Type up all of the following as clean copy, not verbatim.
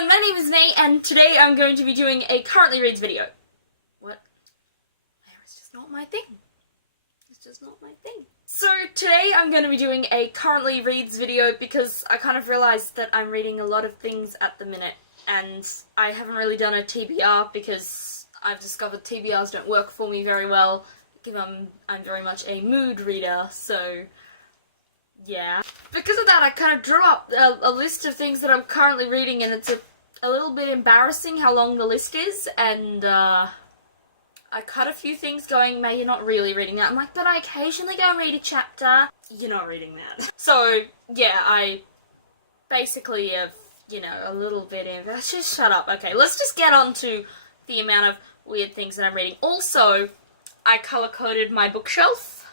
everyone, my name is Nate, and today I'm going to be doing a currently reads video. What? It's just not my thing. It's just not my thing. So today I'm going to be doing a currently reads video because I kind of realised that I'm reading a lot of things at the minute, and I haven't really done a TBR because I've discovered TBRs don't work for me very well, because I'm very much a mood reader, so yeah. Because of that, I kind of drew up a list of things that I'm currently reading, and it's a little bit embarrassing how long the list is, and I cut a few things going, May, you're not really reading that. I'm like, but I occasionally go and read a chapter. You're not reading that. So, yeah, I basically have, you know, a little bit of... Just shut up. Okay, let's just get on to the amount of weird things that I'm reading. Also, I colour-coded my bookshelf.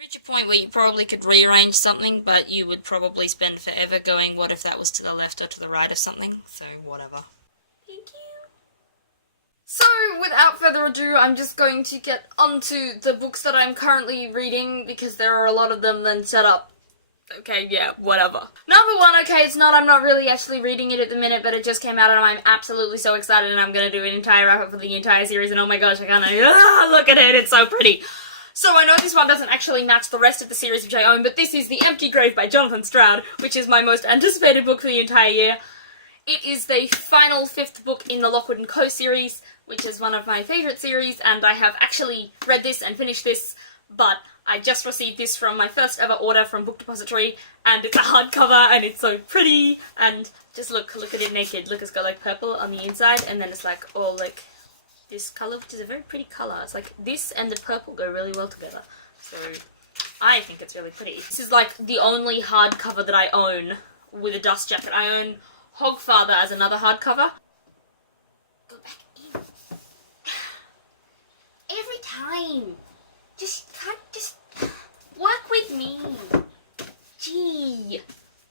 Reach a point where you probably could rearrange something, but you would probably spend forever going, what if that was to the left or to the right of something? So, whatever. Thank you. So, without further ado, I'm just going to get onto the books that I'm currently reading, because there are a lot of them, then shut up. Okay, yeah, whatever. Number one, okay, I'm not really actually reading it at the minute, but it just came out and I'm absolutely so excited, and I'm gonna do an entire wrap-up for the entire series, and oh my gosh, I can't, look at it, it's so pretty. So I know this one doesn't actually match the rest of the series which I own, but this is The Empty Grave by Jonathan Stroud, which is my most anticipated book for the entire year. It is the final 5th book in the Lockwood & Co series, which is one of my favourite series, and I have actually read this and finished this, but I just received this from my first ever order from Book Depository, and it's a hardcover, and it's so pretty, and just look at it naked. Look, it's got like purple on the inside, and then it's like all like this colour, which is a very pretty colour. It's like this and the purple go really well together, so I think it's really pretty. This is like the only hardcover that I own with a dust jacket. I own Hogfather as another hardcover. Go back in. Every time. Just work with me. Gee,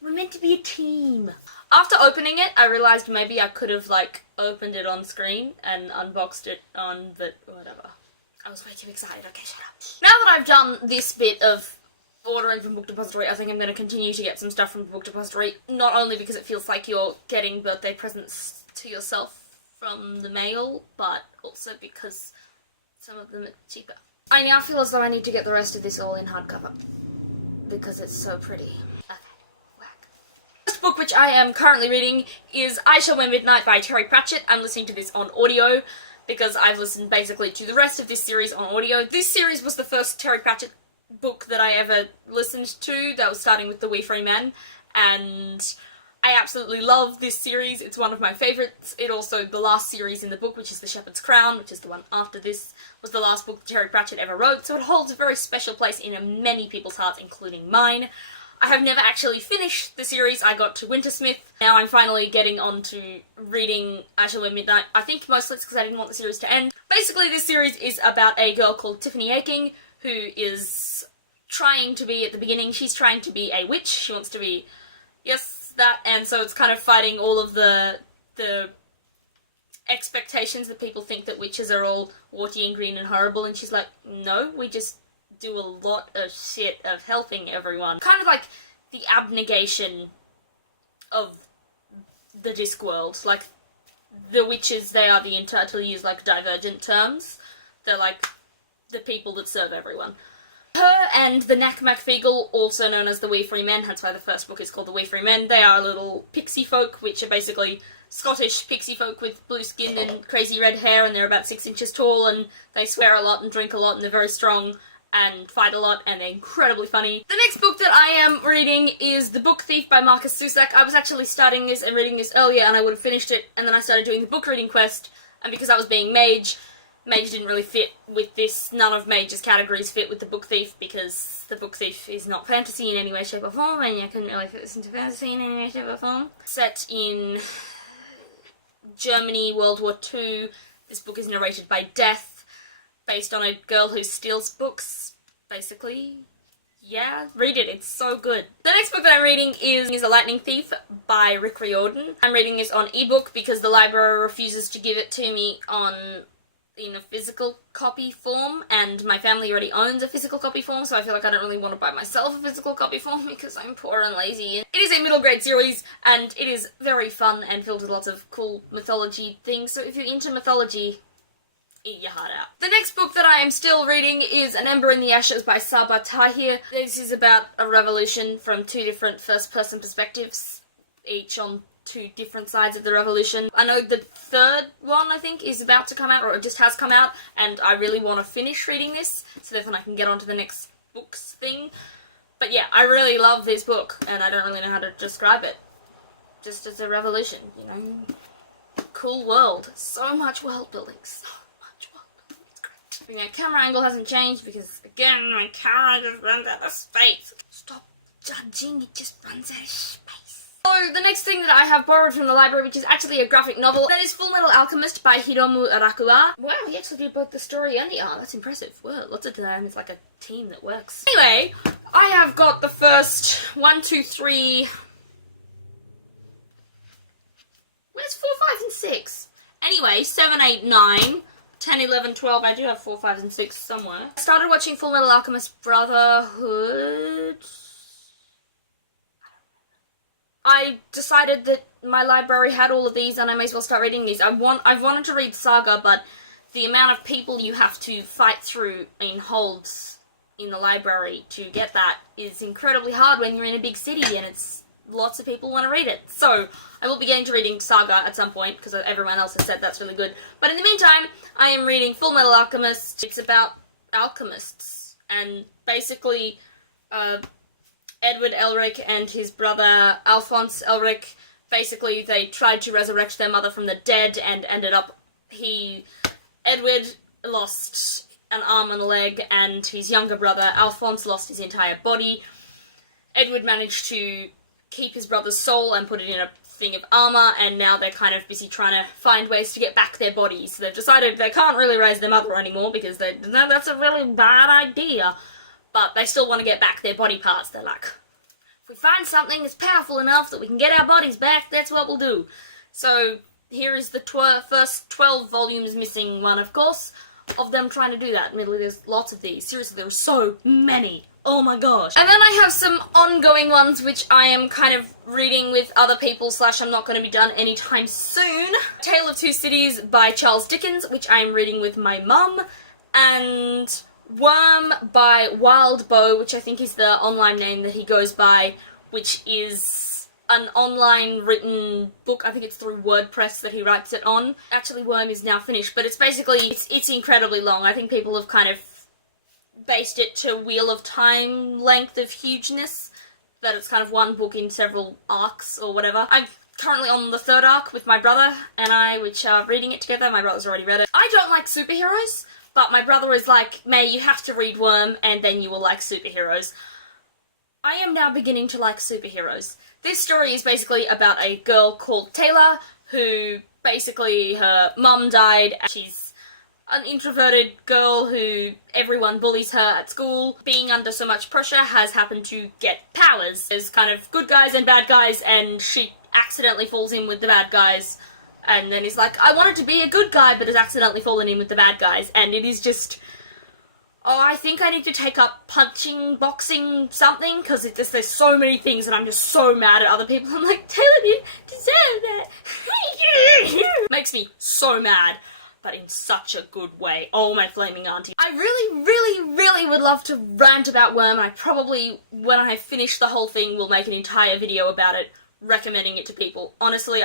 we're meant to be a team. After opening it, I realised maybe I could have like opened it on screen and unboxed it on the whatever. I was way too excited. Okay, shut up. Now that I've done this bit of ordering from Book Depository, I think I'm going to continue to get some stuff from Book Depository, not only because it feels like you're getting birthday presents to yourself from the mail, but also because some of them are cheaper. I now feel as though I need to get the rest of this all in hardcover, because it's so pretty. Okay, whack. The first book which I am currently reading is I Shall Wear Midnight by Terry Pratchett. I'm listening to this on audio, because I've listened basically to the rest of this series on audio. This series was the first Terry Pratchett book that I ever listened to, that was starting with The Wee Free Men, and I absolutely love this series. It's one of my favourites. It also, the last series in the book, which is The Shepherd's Crown, which is the one after this, was the last book Terry Pratchett ever wrote, so it holds a very special place in many people's hearts, including mine. I have never actually finished the series. I got to Wintersmith. Now I'm finally getting on to reading I Shall Wear Midnight. I think mostly it's because I didn't want the series to end. Basically, this series is about a girl called Tiffany Aching, who is trying to be, at the beginning, she's trying to be a witch. She wants to be, yes, that, and so it's kind of fighting all of the expectations that people think that witches are all warty and green and horrible, and she's like, no, we just do a lot of shit of helping everyone. Kind of like the abnegation of the Discworld. Like, the witches, they are the, to use like divergent terms, they're like the people that serve everyone. Her and the Knack MacFeagle, also known as the Wee Free Men, that's why the first book is called The Wee Free Men, they are little pixie folk, which are basically Scottish pixie folk with blue skin and crazy red hair, and they're about 6 inches tall, and they swear a lot and drink a lot, and they're very strong and fight a lot, and they're incredibly funny. The next book that I am reading is The Book Thief by Marcus Zusak. I was actually starting this and reading this earlier, and I would have finished it, and then I started doing the book reading quest, and because I was being Mage didn't really fit with this. None of Mage's categories fit with The Book Thief, because The Book Thief is not fantasy in any way, shape or form, and you couldn't really fit this into fantasy in any way, shape or form. Set in Germany, World War II, this book is narrated by Death, based on a girl who steals books, basically. Yeah, read it, it's so good. The next book that I'm reading is A Lightning Thief by Rick Riordan. I'm reading this on ebook because the library refuses to give it to me on in a physical copy form, and my family already owns a physical copy form, so I feel like I don't really want to buy myself a physical copy form because I'm poor and lazy. It is a middle grade series, and it is very fun and filled with lots of cool mythology things, so if you're into mythology, eat your heart out. The next book that I am still reading is An Ember in the Ashes by Sabah Tahir. This is about a revolution from two different first-person perspectives, each on two different sides of the revolution. I know the third one, I think, is about to come out, or it just has come out, and I really want to finish reading this, so therefore I can get on to the next books thing. But yeah, I really love this book, and I don't really know how to describe it. Just as a revolution, you know? Cool world. So much world building. So much world building. It's great. My camera angle hasn't changed, because, again, my camera just runs out of space. Stop judging, it just runs out of space. So, the next thing that I have borrowed from the library, which is actually a graphic novel, that is Full Metal Alchemist by Hiromu Arakawa. Wow, he actually did both the story and the art. That's impressive. Wow, lots of time. It's like a team that works. Anyway, I have got the first 1, 2, 3... Where's 4, 5, and 6? Anyway, 7, 8, 9, 10, 11, 12. I do have 4, 5, and 6 somewhere. I started watching Full Metal Alchemist Brotherhood. I decided that my library had all of these and I may as well start reading these. I've wanted to read Saga, but the amount of people you have to fight through in holds in the library to get that is incredibly hard when you're in a big city and it's lots of people want to read it. So, I will be getting to reading Saga at some point, because everyone else has said that's really good. But in the meantime, I am reading Full Metal Alchemist. It's about alchemists, and basically, Edward Elric and his brother Alphonse Elric, basically they tried to resurrect their mother from the dead and ended up, Edward lost an arm and a leg, and his younger brother Alphonse lost his entire body. Edward managed to keep his brother's soul and put it in a thing of armor, and now they're kind of busy trying to find ways to get back their bodies. So they've decided they can't really raise their mother anymore because that's a really bad idea. But they still want to get back their body parts. They're like, if we find something that's powerful enough that we can get our bodies back, that's what we'll do. So here is the first 12 volumes, missing one, of course, of them trying to do that. Admittedly, there's lots of these. Seriously, there are so many. Oh my gosh. And then I have some ongoing ones which I am kind of reading with other people / I'm not going to be done anytime soon. Tale of Two Cities by Charles Dickens, which I am reading with my mum, and Worm by Wild Bow, which I think is the online name that he goes by, which is an online written book. I think it's through WordPress that he writes it on. Actually, Worm is now finished, but it's basically, it's incredibly long. I think people have kind of based it to Wheel of Time length of hugeness, that it's kind of one book in several arcs or whatever. I'm currently on the third arc with my brother and I, which are reading it together. My brother's already read it. I don't like superheroes, but my brother is like, May, you have to read Worm and then you will like superheroes. I am now beginning to like superheroes. This story is basically about a girl called Taylor, who basically her mum died, and she's an introverted girl who everyone bullies her at school. Being under so much pressure has happened to get powers. There's kind of good guys and bad guys, and she accidentally falls in with the bad guys, and then is like, I wanted to be a good guy, but has accidentally fallen in with the bad guys, and it is just, oh, I think I need to take up punching, boxing, something, because there's so many things, and I'm just so mad at other people. I'm like, Taylor didn't deserve that. Makes me so mad, but in such a good way. Oh, my flaming auntie. I really, really, really would love to rant about Worm, and I probably, when I finish the whole thing, will make an entire video about it, recommending it to people. Honestly,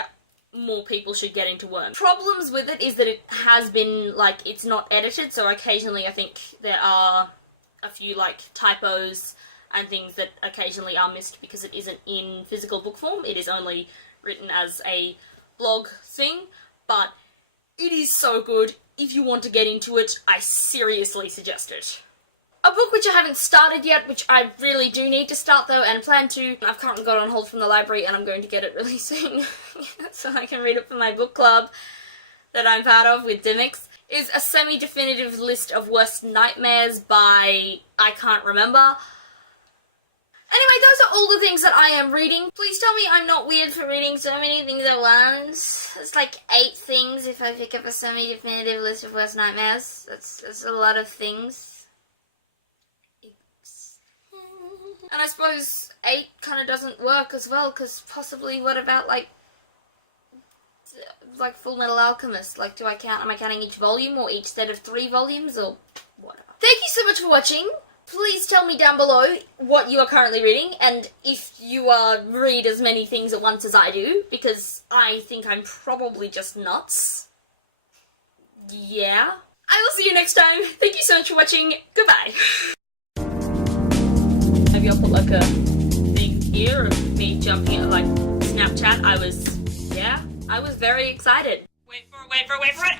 more people should get into Worm. Problems with it is that it has been, like, it's not edited, so occasionally I think there are a few, like, typos and things that occasionally are missed because it isn't in physical book form. It is only written as a blog thing, but it is so good. If you want to get into it, I seriously suggest it. A book which I haven't started yet, which I really do need to start though, and plan to, I've currently got on hold from the library and I'm going to get it really soon, so I can read it for my book club that I'm part of with Dimix, is A Semi-Definitive List of Worst Nightmares by, I can't remember. Anyway, those are all the things that I am reading. Please tell me I'm not weird for reading so many things at once. It's like 8 things if I pick up a semi-definitive list of worst nightmares. That's a lot of things. Oops. And I suppose 8 kind of doesn't work as well, because possibly what about like Full Metal Alchemist? Like, am I counting each volume or each set of 3 volumes or whatever? Thank you so much for watching. Please tell me down below what you are currently reading, and if you read as many things at once as I do, because I think I'm probably just nuts. Yeah. I will see you next time. Thank you so much for watching. Goodbye. Maybe I'll put like a thing here of me jumping at like Snapchat. I was very excited. Wait for it.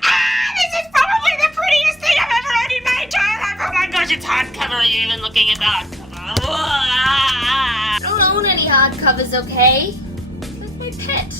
Ah, this is probably the prettiest thing I've ever owned in my entire life. Oh my gosh, it's hardcover. Are you even looking at the hardcover? I don't own any hardcovers, okay? It's like my pet.